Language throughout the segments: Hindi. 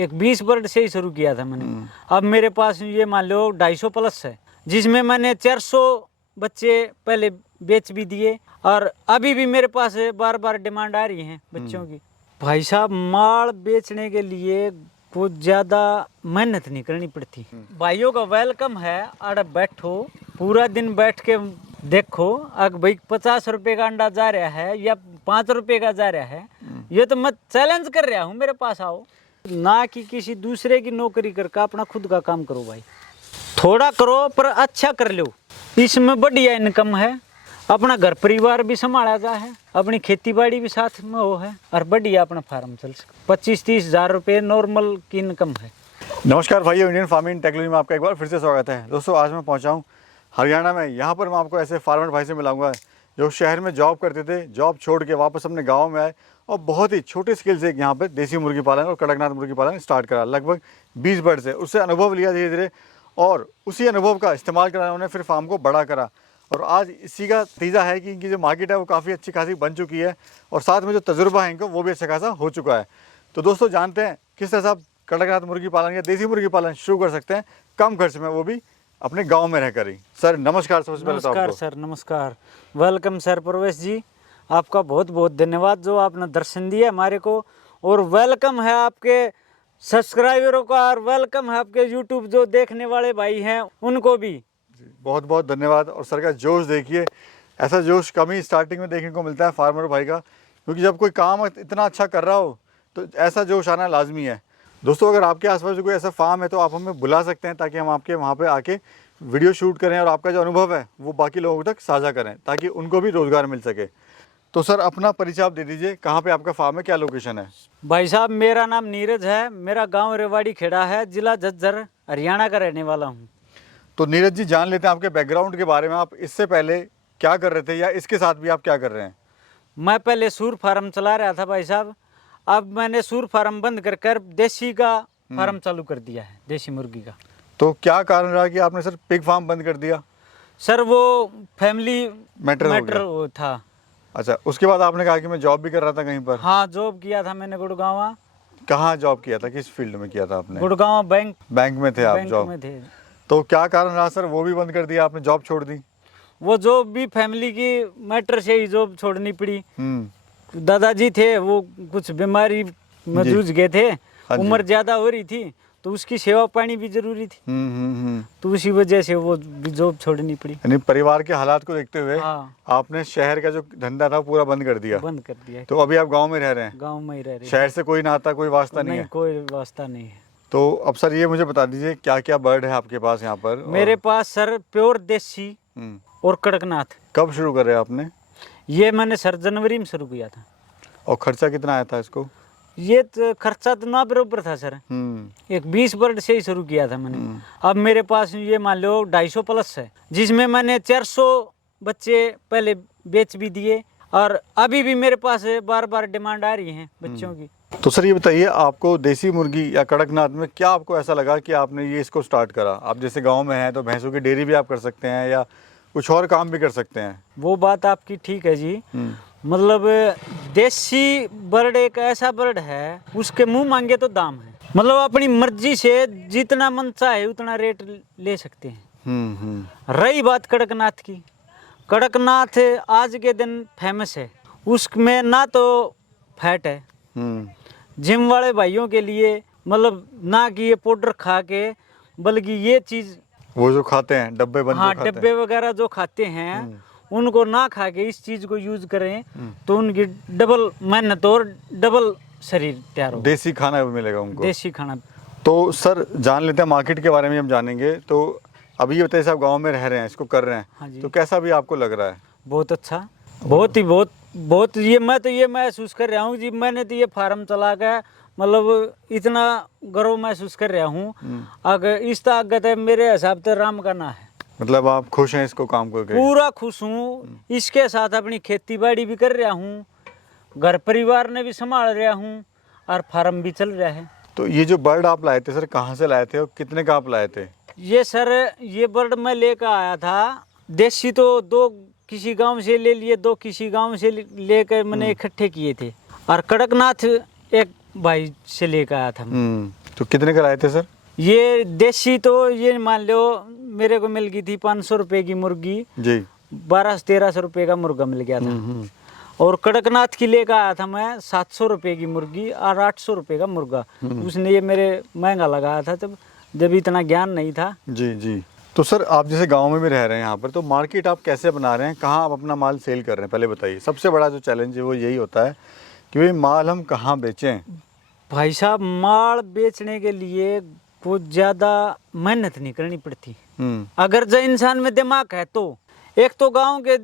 एक 20 बर्ड से ही शुरू किया था मैंने। अब मेरे पास ये मान लो 250 प्लस है, जिसमें मैंने 400 बच्चे पहले बेच भी दिए और अभी भी मेरे पास बार बार डिमांड आ रही है बच्चों की। भाई साहब, माल बेचने के लिए कुछ ज़्यादा मेहनत नहीं करनी पड़ती। भाइयों का वेलकम है। अरे बैठो, पूरा दिन बैठ के देखो। अगर भाई 50 रुपए का अंडा जा रहा है या 5 रुपए का जा रहा है, ये तो मैं चैलेंज कर रहा हूँ, मेरे पास आओ। ना कि किसी दूसरे की नौकरी करके अपना खुद का काम करो भाई। थोड़ा करो पर अच्छा कर लो, इसमें बढ़िया इनकम है। अपना घर परिवार भी संभाला जा है, अपनी खेती बाड़ी भी साथ में हो है और बढ़िया अपना फार्म चल सके। 25-30 हज़ार रुपये नॉर्मल की इनकम है। नमस्कार भाइयों, इंडियन फार्मिंग टेक्नोलॉजी में आपका एक बार फिर से स्वागत है। दोस्तों, आज मैं पहुंचा हूं हरियाणा में। यहां पर मैं आपको ऐसे फार्मर भाई से मिलाऊंगा जो शहर में जॉब करते थे, जॉब छोड़ के वापस अपने गाँव में आए और बहुत ही छोटे स्केल से यहाँ पर देसी मुर्गी पालन और कड़कनाथ मुर्गी पालन स्टार्ट करा। लगभग 20 बर्ड से उससे अनुभव लिया धीरे धीरे और उसी अनुभव का इस्तेमाल करा उन्होंने, फिर फार्म को बड़ा करा। और आज इसी का नतीजा है कि इनकी जो मार्केट है वो काफ़ी अच्छी खासी बन चुकी है और साथ में जो तजुर्बा है इनको वो भी अच्छा खासा हो चुका है। तो दोस्तों, जानते हैं किस तरह से आप कड़कनाथ मुर्गी पालन या देसी मुर्गी पालन शुरू कर सकते हैं कम खर्च में, वो भी अपने गांव में रहकर ही। सर नमस्कार। सबसे पहले तो आपको नमस्कार सर, नमस्कार। वेलकम सर प्रवेश जी, आपका बहुत बहुत धन्यवाद जो आपने दर्शन दिया हमारे को। और वेलकम है आपके सब्सक्राइबरों का और वेलकम है आपके यूट्यूब जो देखने वाले भाई हैं उनको भी बहुत बहुत धन्यवाद। और सर का जोश देखिए, ऐसा जोश कम ही स्टार्टिंग में देखने को मिलता है फार्मर भाई का, क्योंकि जब कोई काम इतना अच्छा कर रहा हो तो ऐसा जोश आना लाजमी है। दोस्तों, अगर आपके आसपास कोई ऐसा फार्म है तो आप हमें बुला सकते हैं ताकि हम आपके वहाँ पे आके वीडियो शूट करें और आपका जो अनुभव है वो बाकी लोगों तक साझा करें ताकि उनको भी रोज़गार मिल सके। तो सर, अपना परिचय आप दे दीजिए, कहाँ पे आपका फार्म है, क्या लोकेशन है? भाई साहब, मेरा नाम नीरज है, मेरा गांव रेवाड़ी खेड़ा है, जिला झज्जर, हरियाणा का रहने वाला हूँ। तो नीरज जी, जान लेते हैं आपके बैकग्राउंड के बारे में। आप इससे पहले क्या कर रहे थे या इसके साथ भी आप क्या कर रहे हैं? मैं पहले सूर फार्म चला रहा था भाई साहब। अब मैंने सूर फार्म बंद कर देसी का फार्म चालू कर दिया है, देसी मुर्गी का। तो क्या कारण रहा कि आपने सर पिग फार्म बंद कर दिया? सर वो फैमिली मैटर वो था। अच्छा, उसके बाद आपने कहा कि मैं जॉब भी कर रहा था कहीं पर। हाँ, जॉब किया था मैंने गुड़गांव। कहाँ जॉब किया था, किस फील्ड में किया था आपने? गुड़गांव बैंक में थे आप? जॉब में थे। तो क्या कारण रहा सर, वो भी बंद कर दिया आपने, जॉब छोड़ दी? वो जॉब भी फैमिली की मैटर से ही जॉब छोड़नी पड़ी। दादाजी थे, वो कुछ बीमारी में जूझ गए थे, उम्र ज्यादा हो रही थी तो उसकी सेवा पानी भी जरूरी थी। तो उसी वजह से वो जॉब छोड़नी पड़ी। यानी परिवार के हालात को देखते हुए हाँ, आपने शहर का जो धंधा था पूरा बंद कर दिया। बंद कर दिया। तो अभी आप गांव में रह रहे हैं? गांव में ही रह रहे हैं। शहर से कोई नाता, कोई वास्ता नहीं है? कोई वास्ता नहीं है। तो अब सर ये मुझे बता दीजिए क्या क्या बर्ड है आपके पास यहाँ पर? मेरे पास सर प्योर देसी और कड़कनाथ। कब शुरू कर रहे हैं आपने? ये मैंने सर जनवरी में शुरू किया था। और खर्चा कितना आया था इसको? ये तो खर्चा तो ना बराबर था सर। एक 20 बर्ड से ही शुरू किया था मैंने। अब मेरे पास ये मान लो 250 प्लस है, जिसमें मैंने 400 बच्चे पहले बेच भी दिए और अभी भी मेरे पास बार बार डिमांड आ रही है बच्चों की। तो सर ये बताइए, आपको देसी मुर्गी या कड़कनाथ में क्या आपको ऐसा लगा कि आपने ये इसको स्टार्ट करा? आप जैसे गांव में हैं तो भैंसों की डेयरी भी आप कर सकते हैं या कुछ और काम भी कर सकते हैं। वो बात आपकी ठीक है जी। मतलब देसी बर्ड एक ऐसा बर्ड है, उसके मुंह मांगे तो दाम है। मतलब अपनी मर्जी से जितना मन चाहे उतना रेट ले सकते हैं। रही बात कड़कनाथ की, कड़कनाथ आज के दिन फेमस है। उसमें ना तो फैट है, जिम वाले भाइयों के लिए, मतलब ना कि ये पाउडर खा के, बल्कि ये चीज वो जो खाते हैं डब्बे बंद, हाँ डब्बे वगैरह जो खाते हैं उनको ना खा के इस चीज को यूज करें तो उनकी डबल मेहनत और डबल शरीर तैयार हो। देसी खाना भी मिलेगा उनको, देसी खाना। तो सर जान लेते हैं मार्केट के बारे में हम जानेंगे। तो अभी ये बताइए, आप गाँव में रह रहे हैं, इसको कर रहे हैं, हाँ जी। तो कैसा भी आपको लग रहा है? बहुत अच्छा, बहुत ही बहुत ये मैं तो ये महसूस कर रहा हूँ जी, मैंने तो ये फार्म चला के मतलब इतना गर्व महसूस कर रहा हूँ। अगर इस ताकत है मेरे हिसाब से राम का ना है। मतलब आप खुश हैं इसको काम करके? पूरा खुश हूँ। इसके साथ अपनी खेती बाड़ी भी कर रहा हूँ, घर परिवार ने भी संभाल रहा हूँ और फार्म भी चल रहा है। तो ये जो बर्ड आप लाए थे सर, कहाँ से लाए थे और कितने का आप लाए थे? ये सर ये बर्ड मैं लेकर आया था। देसी तो 2 किसी गांव से ले लिए, 2 किसी गांव से लेकर मैंने इकट्ठे किए थे, और कड़कनाथ एक भाई से लेकर आया था। तो कितने का लाए थे सर? ये देसी तो ये मान लो मेरे को मिल गई थी 500 रुपए की मुर्गी, जी। 1200-1300 रुपए का मुर्गा मिल गया था। और कड़कनाथ की लेकर आया था मैं 700 रुपए की मुर्गी और 800 रुपए का मुर्गा। उसने ये मेरे महंगा लगाया था जब इतना ज्ञान नहीं था। जी जी। तो सर आप जैसे गांव में भी रह रहे हैं यहाँ पर, तो मार्केट आप कैसे बना रहे हैं, कहाँ आप अपना माल सेल कर रहे हैं, पहले बताइए। सबसे बड़ा जो चैलेंज है वो यही होता है कि भाई माल हम कहाँ बेचें। भाई साहब माल बेचने के लिए कुछ ज़्यादा मेहनत नहीं करनी पड़ती। अगर जो इंसान में दिमाग है तो एक तो गांव के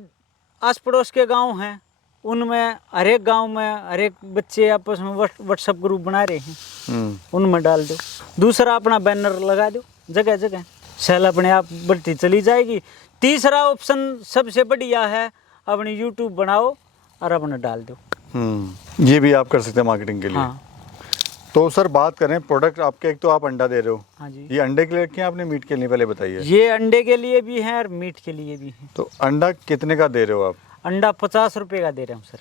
आस पड़ोस के गांव हैं, उनमें हर एक गाँव में हर एक बच्चे आपस में व्हाट्सएप ग्रुप बना रहे हैं, उनमें डाल दो। दूसरा अपना बैनर लगा दो जगह जगह, सेल अपने आप बढ़ती चली जाएगी। तीसरा ऑप्शन सबसे बढ़िया है, अपनी यूट्यूब बनाओ और अपना डाल दो। ये भी आप कर सकते हैं मार्केटिंग के लिए। हाँ। तो सर बात करें प्रोडक्ट आपके, एक तो आप अंडा दे रहे हो। हाँ जी। ये अंडे के लिए रखे हैं आपने, मीट के लिए पहले बताइए। ये अंडे के लिए भी है और मीट के लिए भी है। तो अंडा कितने का दे रहे हो आप? अंडा 50 रुपए का दे रहे हूँ सर।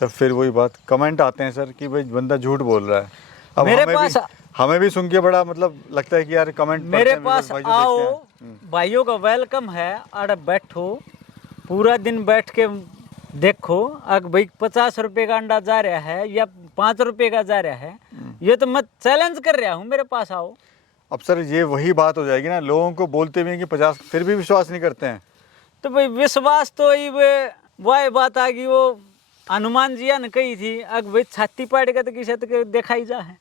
सर फिर वही बात, कमेंट आते हैं सर कि भाई बंदा झूठ बोल रहा है। अब मेरे पास हमें भी सुन के बड़ा मतलब लगता है कि यार कमेंट मेरे पास आओ, भाइयों का वेलकम है। और बैठो पूरा दिन बैठ के देखो, अगर भाई 50 रुपए का अंडा जा रहा है या 5 रुपए का जा रहा है, ये तो मैं चैलेंज कर रहा हूँ, मेरे पास आओ। अब सर ये वही बात हो जाएगी ना, लोगों को बोलते भी हैं कि 50, फिर भी विश्वास नहीं करते हैं। तो भाई विश्वास तो वही बात आ गई, वो हनुमान जी ने कही थी, अगर भाई छाती पाड़ेगा तो किसी तक देखा ही जा है।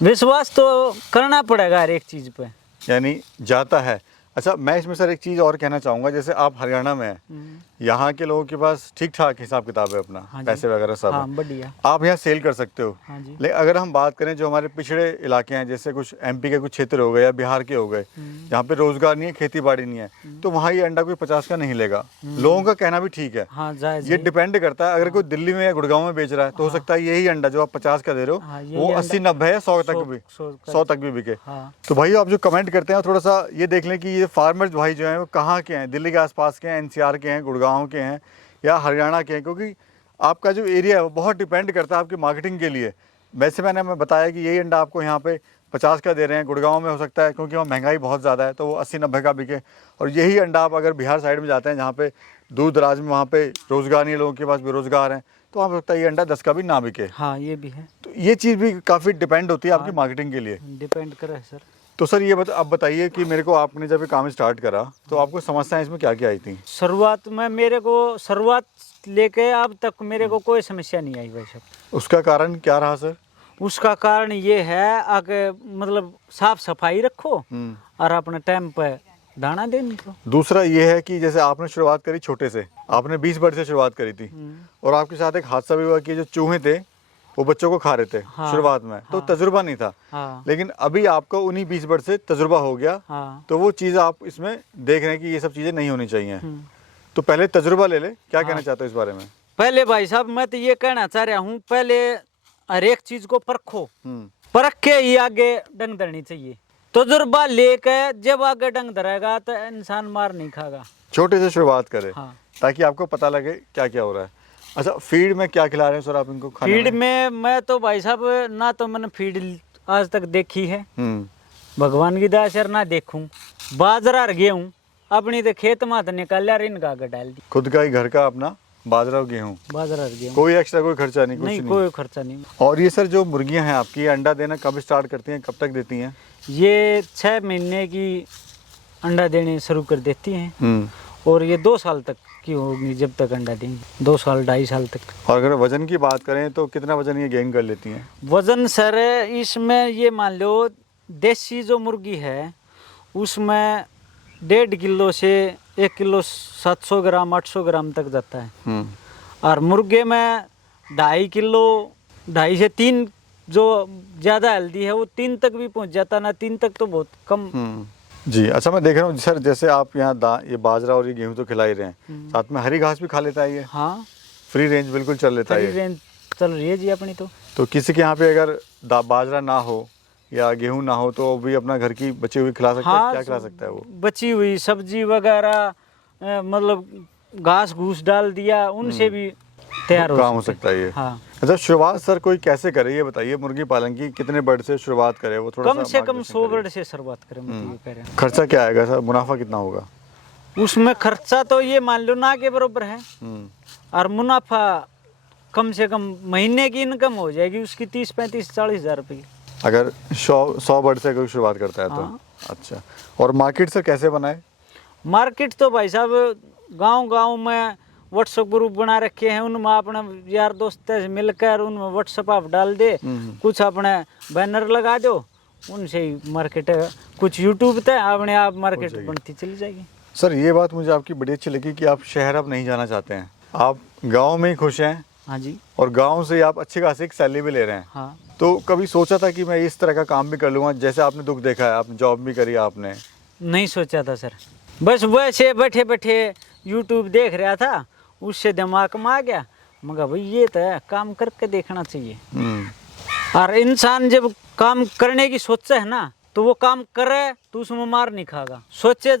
विश्वास तो करना पड़ेगा हर एक चीज पे, यानी जाता है। अच्छा मैं इसमें सर एक चीज़ और कहना चाहूँगा, जैसे आप हरियाणा में हैं, यहाँ के लोगों के पास ठीक ठाक हिसाब किताब है अपना, हाँ पैसे वगैरह सब हाँ, है, बढ़िया। आप यहाँ सेल कर सकते हो। हाँ जी। लेकिन अगर हम बात करें जो हमारे पिछड़े इलाके हैं, जैसे कुछ एमपी के कुछ क्षेत्र हो गए या बिहार के हो गए, जहाँ पे रोजगार नहीं है, खेती बाड़ी नहीं है, तो वहाँ ये अंडा कोई 50 का नहीं लेगा। लोगों का कहना भी ठीक है। हाँ, जायज़ ये है। डिपेंड करता है, अगर कोई दिल्ली में या गुड़गांव में बेच रहा है तो हो सकता है यही अंडा जो आप 50 का दे रहे हाँ, हो यही वो 80-90 या 100 तक भी 100 तक भी बिके। हाँ। तो भाई आप जो कमेंट करते हैं थोड़ा सा ये देख लें कि ये फार्मर्स भाई जो हैं वो कहाँ के हैं, दिल्ली के आसपास के हैं, एनसीआर के हैं, गुड़गांव के हैं या हरियाणा के हैं, क्योंकि आपका जो एरिया है वो बहुत डिपेंड करता है आपकी मार्केटिंग के लिए। वैसे मैंने बताया कि यही अंडा आपको यहाँ पे 50 का दे रहे हैं, गुड़गांव में हो सकता है क्योंकि वहाँ महंगाई बहुत ज़्यादा है तो वो 80-90 का बिके। और यही अंडा आप अगर बिहार साइड में जाते हैं जहाँ पे दूर दराज में, वहाँ पे रोज़गार नहीं है, लोगों के पास बेरोजगार हैं, तो वहाँ हो सकता है ये अंडा 10 का भी ना बिके। हाँ, ये भी है। तो ये चीज़ भी काफ़ी डिपेंड होती है आपकी मार्केटिंग के लिए। डिपेंड करे सर। तो सर ये अब बताइए कि मेरे को, आपने जब ये काम स्टार्ट करा तो आपको समस्याएं इसमें क्या क्या आई थी? शुरुआत में मेरे को शुरुआत लेके अब तक मेरे को कोई समस्या नहीं आई भाई साहब। उसका कारण क्या रहा सर? उसका कारण ये है कि मतलब साफ सफाई रखो और अपने टाइम पे दाना दे निकलो। दूसरा ये है कि जैसे आपने शुरुआत करी छोटे से, आपने 20 बर्ड से शुरुआत करी थी और आपके साथ एक हादसा भी हुआ कि जो चूहे थे वो बच्चों को खा रहे थे। हाँ, शुरुआत में तो तजुर्बा नहीं था। हाँ, लेकिन अभी आपको उन्हीं 20 बर्ड से तजुर्बा हो गया। हाँ, तो वो चीज़ आप इसमें देख रहे हैं कि ये सब चीज़ें नहीं होनी चाहिए। तो पहले तजुर्बा ले ले, क्या कहना चाहते हो इस बारे में? पहले भाई साहब मैं तो ये कहना चाह रहा हूँ, पहले हर एक चीज को परखो, परख के ही आगे डंग धरनी चाहिए। तजुर्बा लेके जब आगे डंग धरेगा तो इंसान मार नहीं खाएगा। छोटे से शुरुआत करें। हाँ। ताकि आपको पता लगे क्या क्या हो रहा है। अच्छा फीड में क्या खिला रहे हैं सर आप इनको खाने फीड में मैं तो भाई साहब ना तो मैंने फीड आज तक देखी है, भगवान की दया से, ना देखूं। बाजरा और गेहूं अपनी तो खेत में तो निकाल लिया, इनका आगे डाल दी। खुद का ही घर का अपना बाजरा और गेहूँ, बाजरा और गेहूं, कोई एक्स्ट्रा कोई खर्चा नहीं, कुछ नहीं, नहीं। कोई खर्चा नहीं। और ये सर जो मुर्गियां हैं आपकी, अंडा देना कब स्टार्ट करती हैं, कब तक देती हैं? ये 6 महीने की अंडा देने शुरू कर देती हैं और ये 2 साल तक की होगी जब तक अंडा देंगी, 2 साल 2.5 साल तक। और अगर वजन की बात करें तो कितना वजन ये गेन कर लेती हैं? वजन सर इसमें ये मान लो देसी जो मुर्गी है उसमें 1.5 किलो से 1 किलो 700 ग्राम 800 ग्राम तक जाता है। और मुर्गे में 2.5 किलो 2.5 से 3 जो ज़्यादा हेल्दी है वो 3 तक भी पहुंच जाता, ना 3 तक तो बहुत कम। जी। अच्छा मैं देख रहा हूँ सर, जैसे आप यहाँ ये बाजरा और ये गेहूँ तो खिला ही रहे हैं, साथ में हरी घास भी खा लेता है ये? हाँ, फ्री रेंज बिल्कुल चल लेता है फ्री रेंज चल रही है जी अपनी। तो किसी के यहाँ पे अगर बाजरा ना हो या गेहूँ ना हो तो भी अपना घर की बची हुई खिला सकता है? क्या खिला सकता है वो? बची हुई सब्जी वगैरह, मतलब घास घूस डाल दिया, उनसे भी तैयार काम हो सकता है ये। हाँ, अच्छा, शुरुआत सर कोई कैसे करे ये बताइए, मुर्गी पालन की कितने बर्ड से शुरुआत करे, वो थोड़ा कम सा से कम मार्गदर्शन 100 करिए। बर्ड से शुरुआत करें, मतलब ये कह रहे हैं। खर्चा क्या आएगा सर, मुनाफा कितना होगा? उसमें खर्चा तो ये मान लो ना के बराबर है, और मुनाफा कम से कम महीने की इनकम हो जाएगी उसकी 30-35-40 हज़ार रुपये। अगर 100 बर्ड से कोई शुरुआत करता है तो। हाँ। अच्छा, और मार्केट सर कैसे बनाए? मार्केट तो भाई साहब गांव-गांव में व्हाट्सएप ग्रुप बना रखे हैं, उनमें अपने यार दोस्त से मिलकर उनमें व्हाट्सएप आप डाल दे, कुछ अपने बैनर लगा दो, उनसे ही मार्केट, कुछ यूट्यूब पे अपने आप मार्केट बनती चली जाएगी। सर ये बात मुझे आपकी बड़ी अच्छी लगी कि आप शहर अब नहीं जाना चाहते हैं, आप गांव में ही खुश हैं। हाँ जी। और गांव से आप अच्छी खासी सैलरी भी ले रहे हैं। हाँ। तो कभी सोचा था कि मैं इस तरह का काम भी कर लूँगा, जैसे आपने दुख देखा है, आपने जॉब भी करी आपने? नहीं सोचा था सर, बस वैसे बैठे बैठे यूट्यूब देख रहा था, उससे दिमाग में आ गया, मगर भाई ये तो है, काम करके देखना चाहिए। और इंसान जब काम करने की सोचे है ना, तो वो काम करे तो उसमें मार नहीं खागा, सोचे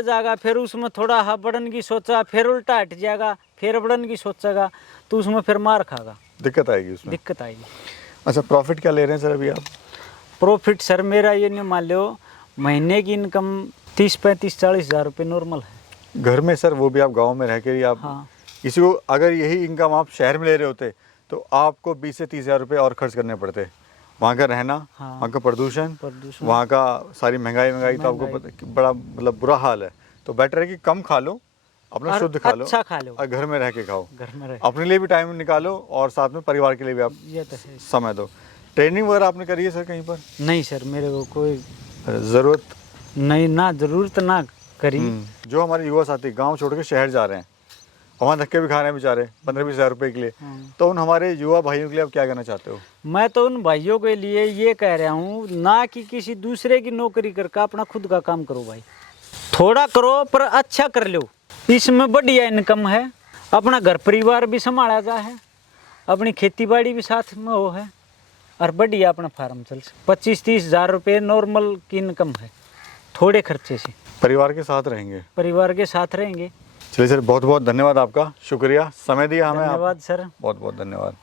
जागा, फिर उसमें थोड़ा बढ़न की सोचा, फिर उल्टा हट जाएगा, फिर बढ़न की सोचेगा, तो उसमें फिर मार खागा, दिक्कत आएगी उसमें। दिक्कत आएगी। अच्छा, प्रॉफिट क्या ले रहे हैं सर अभी आप? प्रॉफिट सर मेरा ये नहीं, मान लो महीने की इनकम 30-35-40 हज़ार रुपये नॉर्मल है। घर में सर, वो भी आप गांव में रह के ही आप। हाँ। किसी को अगर यही इनकम आप शहर में ले रहे होते तो आपको 20 से 30 हज़ार रुपये और खर्च करने पड़ते। वहाँ का रहना, हाँ। वहाँ का प्रदूषण, वहाँ का सारी महंगाई तो आपको बड़ा मतलब बुरा हाल है। तो बेटर है कि कम खा लो, अपना शुद्ध खा लो, अच्छा खा लो, और घर में रह के खाओ, घर में रह। अपने लिए भी टाइम निकालो और साथ में परिवार के लिए भी आप ये तो है। समय दो। ट्रेनिंग वगैरह आपने करी है सर कहीं पर? नहीं सर, मेरे को कोई ज़रूरत नहीं, ना जरूरत ना करी। जो हमारे युवा साथी गांव छोड़ के शहर जा रहे हैं, वहाँ धक्के भी खा रहे हैं बेचारे 15-20 हज़ार रुपये के लिए, तो उन हमारे युवा भाइयों के लिए आप क्या कहना चाहते हो? मैं तो उन भाइयों के लिए ये कह रहा हूँ, ना कि किसी दूसरे की नौकरी करके अपना खुद का काम करो भाई, थोड़ा करो पर अच्छा कर लो, इसमें बढ़िया इनकम है, अपना घर परिवार भी संभाला जा है, अपनी खेती बाड़ी भी साथ में हो है, और बढ़िया अपना फार्म चल सकता। 25-30 हज़ार रुपये नॉर्मल की इनकम है, थोड़े खर्चे से परिवार के साथ रहेंगे, परिवार के साथ रहेंगे। चलिए सर, बहुत बहुत धन्यवाद आपका, शुक्रिया, समय दिया हमें। धन्यवाद सर, बहुत बहुत धन्यवाद।